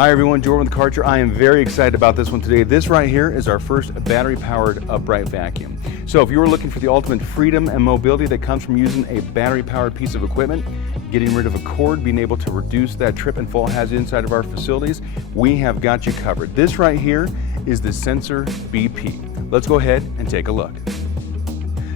Hi everyone, Jordan with Kärcher. I am very excited about this one today. This right here is our first battery-powered upright vacuum. So if you were looking for the ultimate freedom and mobility that comes from using a battery-powered piece of equipment, getting rid of a cord, being able to reduce that trip and fall hazard inside of our facilities, we have got you covered. This right here is the Sensor Bp. Let's go ahead and take a look.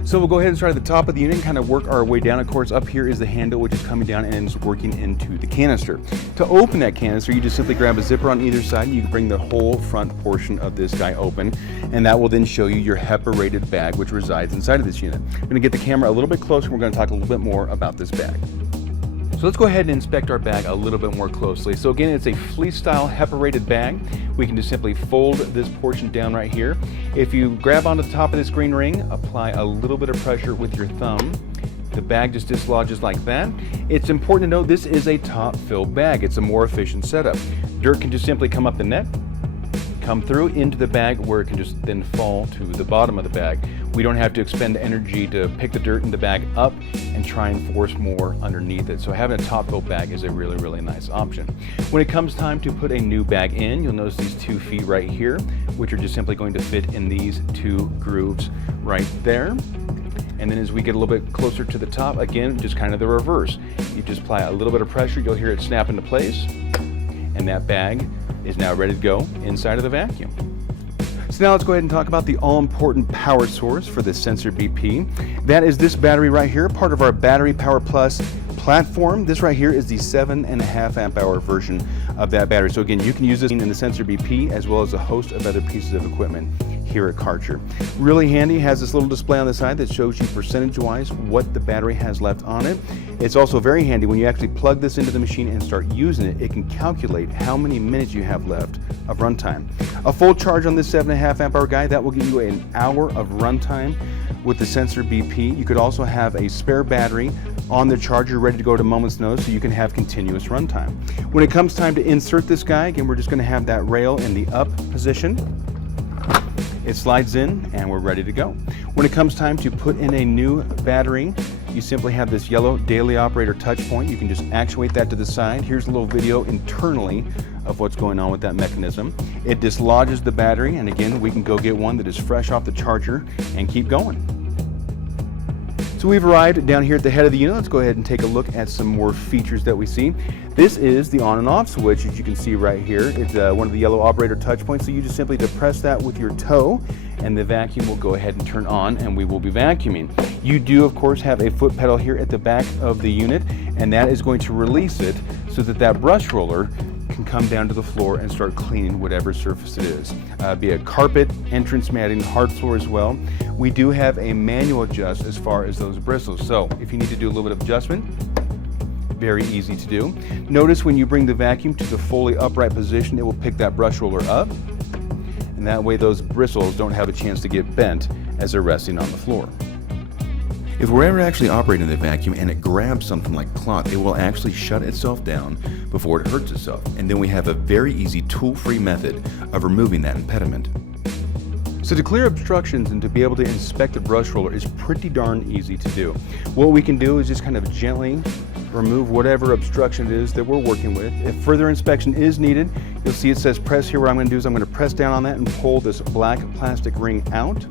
So we'll go ahead and start at the top of the unit and kind of work our way down. Of course, up here is the handle, which is coming down and is working into the canister. To open that canister, you just simply grab a zipper on either side and you can bring the whole front portion of this guy open, and that will then show you your HEPA rated bag, which resides inside of this unit. I'm going to get the camera a little bit closer and we're going to talk a little bit more about this bag. So let's go ahead and inspect our bag a little bit more closely. So again, it's a fleece style HEPA rated bag. We can just simply fold this portion down right here. If you grab onto the top of this green ring, apply a little bit of pressure with your thumb. The bag just dislodges like that. It's important to note this is a TopFill bag. It's a more efficient setup. Dirt can just simply come up the net, come through into the bag where it can just then fall to the bottom of the bag. We don't have to expend energy to pick the dirt in the bag up and try and force more underneath it. So having a TopFill bag is a really, really nice option. When it comes time to put a new bag in, you'll notice these 2 feet right here, which are just simply going to fit in these 2 grooves right there. And then as we get a little bit closer to the top, again, just kind of the reverse. You just apply a little bit of pressure, you'll hear it snap into place, and that bag is now ready to go inside of the vacuum. So now let's go ahead and talk about the all-important power source for the Sensor Bp. That is this battery right here, part of our Battery Power Plus platform. This right here is the 7.5 amp hour version of that battery. So again, you can use this in the Sensor Bp as well as a host of other pieces of equipment here at Kärcher. Really handy, has this little display on the side that shows you percentage-wise what the battery has left on it. It's also very handy when you actually plug this into the machine and start using it. It can calculate how many minutes you have left of runtime. A full charge on this 7.5 amp hour guy, that will give you an hour of runtime with the Sensor Bp. You could also have a spare battery on the charger ready to go at a moment's notice so you can have continuous runtime. When it comes time to insert this guy, again, we're just going to have that rail in the up position. It slides in and we're ready to go. When it comes time to put in a new battery, you simply have this yellow daily operator touch point. You can just actuate that to the side. Here's a little video internally of what's going on with that mechanism. It dislodges the battery, and again, we can go get one that is fresh off the charger and keep going. So we've arrived down here at the head of the unit. Let's go ahead and take a look at some more features that we see. This is the on and off switch, as you can see right here. It's one of the yellow operator touch points, so you just simply depress that with your toe and the vacuum will go ahead and turn on and we will be vacuuming. You do, of course, have a foot pedal here at the back of the unit, and that is going to release it so that that brush roller can come down to the floor and start cleaning whatever surface it is. Be it carpet, entrance matting, hard floor as well. We do have a manual adjust as far as those bristles. So if you need to do a little bit of adjustment, very easy to do. Notice when you bring the vacuum to the fully upright position, it will pick that brush roller up. And that way those bristles don't have a chance to get bent as they're resting on the floor. If we're ever actually operating the vacuum and it grabs something like cloth, it will actually shut itself down before it hurts itself. And then we have a very easy tool-free method of removing that impediment. So to clear obstructions and to be able to inspect the brush roller is pretty darn easy to do. What we can do is just kind of gently remove whatever obstruction it is that we're working with. If further inspection is needed, you'll see it says press here. What I'm going to do is I'm going to press down on that and pull this black plastic ring out.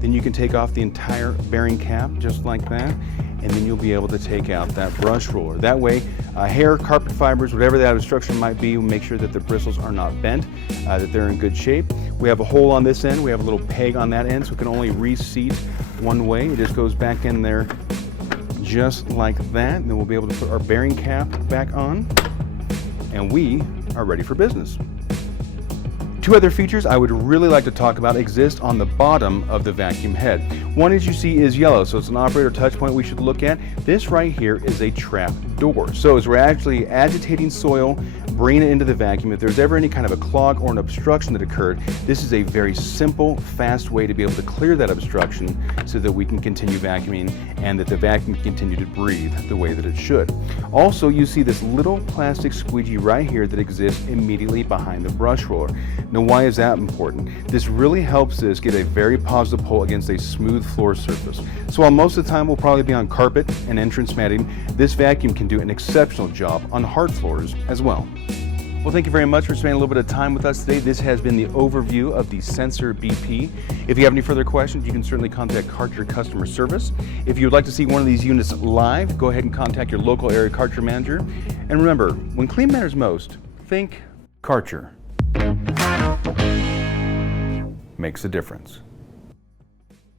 Then you can take off the entire bearing cap just like that, and then you'll be able to take out that brush roller. That way, hair, carpet fibers, whatever that obstruction might be, we'll make sure that the bristles are not bent, that they're in good shape. We have a hole on this end, we have a little peg on that end, so it can only reseat one way. It just goes back in there just like that, and then we'll be able to put our bearing cap back on, and we are ready for business. 2 other features I would really like to talk about exist on the bottom of the vacuum head. One, as you see, is yellow, so it's an operator touch point we should look at. This right here is a trap door. So as we're actually agitating soil, bringing it into the vacuum, if there's ever any kind of a clog or an obstruction that occurred, this is a very simple, fast way to be able to clear that obstruction so that we can continue vacuuming and that the vacuum can continue to breathe the way that it should. Also, you see this little plastic squeegee right here that exists immediately behind the brush roller. Now, why is that important? This really helps this get a very positive pull against a smooth floor surface. So while most of the time we'll probably be on carpet and entrance matting, this vacuum can do an exceptional job on hard floors as well. Well, thank you very much for spending a little bit of time with us today. This has been the overview of the Sensor BP. If you have any further questions, you can certainly contact Kärcher Customer Service. If you would like to see one of these units live, go ahead and contact your local area Kärcher manager. And remember, when clean matters most, think Kärcher. Makes a difference.